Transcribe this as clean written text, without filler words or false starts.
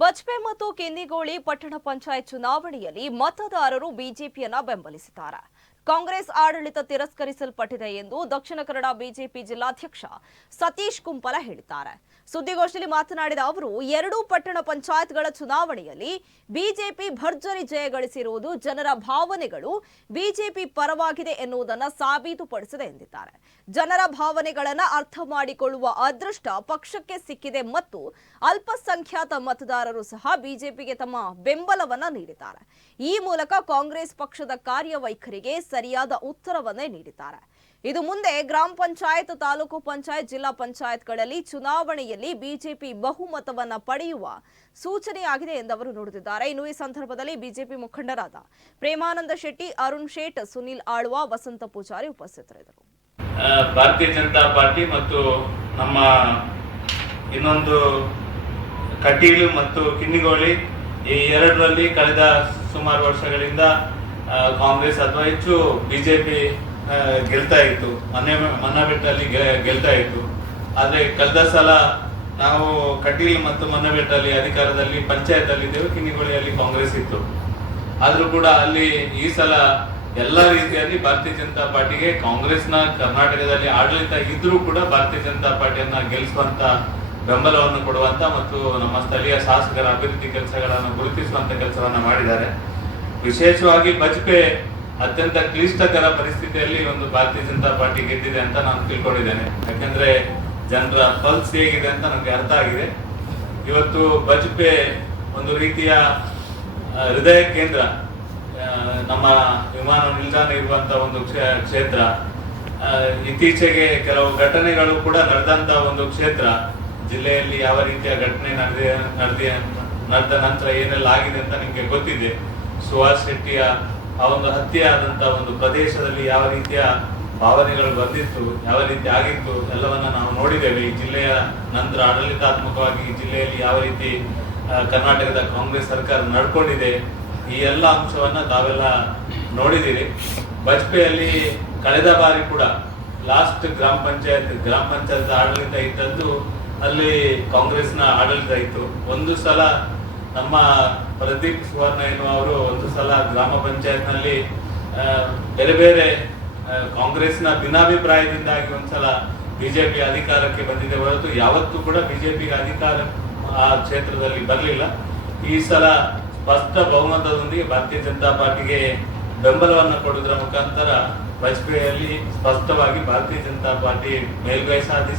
ಬಜ್ಪೆ ಮತ್ತು ಕೆನ್ನಿಗೋಳಿ ಪಟ್ಟಣ ಪಂಚಾಯತ್ ಚುನಾವಣೆಯಲ್ಲಿ ಮತದಾರರು ಬಿಜೆಪಿಯನ್ನ ಬೆಂಬಲಿಸಿದ್ದಾರೆ. ಕಾಂಗ್ರೆಸ್ ಆಡಳಿತ ತಿರಸ್ಕರಿಸಲ್ಪಟ್ಟಿದೆ ಎಂದು ದಕ್ಷಿಣ ಕನ್ನಡ ಬಿಜೆಪಿ ಜಿಲ್ಲಾಧ್ಯಕ್ಷ ಸತೀಶ್ ಕುಂಪಲ ಹೇಳಿದ್ದಾರೆ. ಸುದ್ದಿಗೋಷ್ಠಿಯಲ್ಲಿ ಮಾತನಾಡಿದ ಅವರು, ಎರಡೂ ಪಟ್ಟಣ ಪಂಚಾಯತ್ಗಳ ಚುನಾವಣೆಯಲ್ಲಿ ಬಿಜೆಪಿ ಭರ್ಜರಿ ಜಯ ಗಳಿಸಿರುವುದು ಜನರ ಭಾವನೆಗಳು ಬಿಜೆಪಿ ಪರವಾಗಿದೆ ಎನ್ನುವುದನ್ನು ಸಾಬೀತುಪಡಿಸಿದೆ ಎಂದಿದ್ದಾರೆ. ಜನರ ಭಾವನೆಗಳನ್ನು ಅರ್ಥ ಮಾಡಿಕೊಳ್ಳುವ ಅದೃಷ್ಟ ಪಕ್ಷಕ್ಕೆ ಸಿಕ್ಕಿದೆ ಮತ್ತು ಅಲ್ಪಸಂಖ್ಯಾತ ಮತದಾರರು ಸಹ ಬಿಜೆಪಿಗೆ ತಮ್ಮ ಬೆಂಬಲವನ್ನ ನೀಡಿದ್ದಾರೆ. ಈ ಮೂಲಕ ಕಾಂಗ್ರೆಸ್ ಪಕ್ಷದ ಕಾರ್ಯವೈಖರಿಗೆ ಸರಿಯಾದ ಉತ್ತರವನ್ನೇ ನೀಡಿದ್ದಾರೆ. ಇದು ಮುಂದೆ ಗ್ರಾಮ ಪಂಚಾಯತ್, ತಾಲೂಕು ಪಂಚಾಯತ್, ಜಿಲ್ಲಾ ಪಂಚಾಯತ್ಗಳಲ್ಲಿ ಚುನಾವಣೆಯಲ್ಲಿ ಬಿಜೆಪಿ ಬಹುಮತವನ್ನ ಪಡೆಯುವ ಸೂಚನೆಯಾಗಿದೆ ಎಂದು ಅವರು ನುಡಿದಿದ್ದಾರೆ. ಇನ್ನು ಈ ಸಂದರ್ಭದಲ್ಲಿ ಬಿಜೆಪಿ ಮುಖಂಡರಾದ ಪ್ರೇಮಾನಂದ ಶೆಟ್ಟಿ, ಅರುಣ್ ಶೇಟ್, ಸುನಿಲ್ ಆಳ್ವ, ವಸಂತ ಪೂಜಾರಿ ಉಪಸ್ಥಿತರಿದ್ದರು. ಭಾರತೀಯ ಜನತಾ ಪಾರ್ಟಿ ಮತ್ತು ನಮ್ಮ ಇನ್ನೊಂದು ಕಟೀಲು ಮತ್ತು ಕಿನ್ನಿಗೋಳಿ ಈ ಎರಡರಲ್ಲಿ ಕಳೆದ ಸುಮಾರು ವರ್ಷಗಳಿಂದ ಕಾಂಗ್ರೆಸ್ ಅಥವಾ ಹೆಚ್ಚು ಬಿಜೆಪಿ ಗೆಲ್ತಾ ಇತ್ತು. ಮನ್ನಬೆಟ್ಟಲ್ಲಿ ಗೆಲ್ತಾ ಇತ್ತು. ಆದ್ರೆ ಕಳೆದ ಸಲ ನಾವು ಕಟೀಲು ಮತ್ತು ಮನ್ನಬೆಟ್ಟಲ್ಲಿ ಅಧಿಕಾರದಲ್ಲಿ ಪಂಚಾಯತ್ ಅಲ್ಲಿ ಇದ್ದೇವೆ, ಕಿನ್ನಿಗೋಳಿಯಲ್ಲಿ ಕಾಂಗ್ರೆಸ್ ಇತ್ತು. ಆದ್ರೂ ಕೂಡ ಅಲ್ಲಿ ಈ ಸಲ ಎಲ್ಲಾ ರೀತಿಯಲ್ಲಿ ಭಾರತೀಯ ಜನತಾ ಪಾರ್ಟಿಗೆ ಕಾಂಗ್ರೆಸ್ನ ಕರ್ನಾಟಕದಲ್ಲಿ ಆಡಳಿತ ಇದ್ರೂ ಕೂಡ ಭಾರತೀಯ ಜನತಾ ಪಾರ್ಟಿಯನ್ನ ಗೆಲ್ಲಿಸುವಂತ ಬೆಂಬಲವನ್ನು ಕೊಡುವಂತ ಮತ್ತು ನಮ್ಮ ಸ್ಥಳೀಯ ಶಾಸಕರ ಅಭಿವೃದ್ಧಿ ಕೆಲಸಗಳನ್ನು ಗುರುತಿಸುವಂತ ಕೆಲಸವನ್ನ ಮಾಡಿದ್ದಾರೆ. ವಿಶೇಷವಾಗಿ ಬಜ್ಪೆ ಅತ್ಯಂತ ಕ್ಲಿಷ್ಟಕರ ಪರಿಸ್ಥಿತಿಯಲ್ಲಿ ಒಂದು ಭಾರತೀಯ ಜನತಾ ಪಾರ್ಟಿ ಗೆದ್ದಿದೆ ಅಂತ ನಾನು ತಿಳ್ಕೊಂಡಿದ್ದೇನೆ. ಯಾಕಂದ್ರೆ ಜನರ ಪಲ್ಸ್ ಹೇಗಿದೆ ಅಂತ ನನಗೆ ಅರ್ಥ ಆಗಿದೆ. ಇವತ್ತು ಬಜ್ಪೆ ಒಂದು ರೀತಿಯ ಹೃದಯ ಕೇಂದ್ರ, ನಮ್ಮ ವಿಮಾನ ನಿಲ್ದಾಣ ಇರುವಂತ ಒಂದು ಕ್ಷೇತ್ರ, ಇತ್ತೀಚೆಗೆ ಕೆಲವು ಘಟನೆಗಳು ಕೂಡ ನಡೆದಂತ ಒಂದು ಕ್ಷೇತ್ರ. ಜಿಲ್ಲೆಯಲ್ಲಿ ಯಾವ ರೀತಿಯ ಘಟನೆ ನಡೆದ ನಂತರ ಏನೆಲ್ಲ ಆಗಿದೆ ಅಂತ ನಿಮ್ಗೆ ಗೊತ್ತಿದೆ. ಸುಹಾಸ್ ಶೆಟ್ಟಿಯ ಆ ಒಂದು ಹತ್ಯೆ ಆದಂತ ಒಂದು ಪ್ರದೇಶದಲ್ಲಿ ಯಾವ ರೀತಿಯ ಭಾವನೆಗಳು ಬಂದಿತ್ತು, ಯಾವ ರೀತಿ ಆಗಿತ್ತು ಎಲ್ಲವನ್ನ ನಾವು ನೋಡಿದ್ದೇವೆ. ಈ ಜಿಲ್ಲೆಯ ನಂತರ ಆಡಳಿತಾತ್ಮಕವಾಗಿ ಈ ಜಿಲ್ಲೆಯಲ್ಲಿ ಯಾವ ರೀತಿ ಕರ್ನಾಟಕದ ಕಾಂಗ್ರೆಸ್ ಸರ್ಕಾರ ನಡ್ಕೊಂಡಿದೆ, ಈ ಎಲ್ಲ ಅಂಶವನ್ನ ತಾವೆಲ್ಲ ನೋಡಿದಿರಿ. ಬಜ್ಪೆಯಲ್ಲಿ ಕಳೆದ ಬಾರಿ ಕೂಡ ಲಾಸ್ಟ್ ಗ್ರಾಮ ಪಂಚಾಯತ್ ಆಡಳಿತ ಇದ್ದದ್ದು ಅಲ್ಲಿ ಕಾಂಗ್ರೆಸ್ನ ಆಡಳಿತ ಇತ್ತು. ಒಂದು ಸಲ ನಮ್ಮ ಪ್ರದೀಪ್ ಸುವರ್ಣ ಎನ್ನುವರು ಒಂದು ಸಲ ಗ್ರಾಮ ಪಂಚಾಯತ್ ನಲ್ಲಿ ಬೇರೆ ಬೇರೆ ಕಾಂಗ್ರೆಸ್ನ ಭಿನ್ನಾಭಿಪ್ರಾಯದಿಂದಾಗಿ ಒಂದ್ಸಲ ಬಿಜೆಪಿ ಅಧಿಕಾರಕ್ಕೆ ಬಂದಿದೆ ಹೊರತು ಯಾವತ್ತೂ ಕೂಡ ಬಿಜೆಪಿಗೆ ಅಧಿಕಾರ ಆ ಕ್ಷೇತ್ರದಲ್ಲಿ ಬರಲಿಲ್ಲ. ಈ ಸಲ ಸ್ಪಷ್ಟ ಬಹುಮತದೊಂದಿಗೆ ಭಾರತೀಯ ಜನತಾ ಪಾರ್ಟಿಗೆ ಬೆಂಬಲವನ್ನು ಕೊಡುವುದರ ಮುಖಾಂತರ ಬಜ್ಪೆಯಲ್ಲಿ ಸ್ಪಷ್ಟವಾಗಿ ಭಾರತೀಯ ಜನತಾ ಪಾರ್ಟಿ ಮೇಲ್ಗೈ ಸಾಧಿಸಿ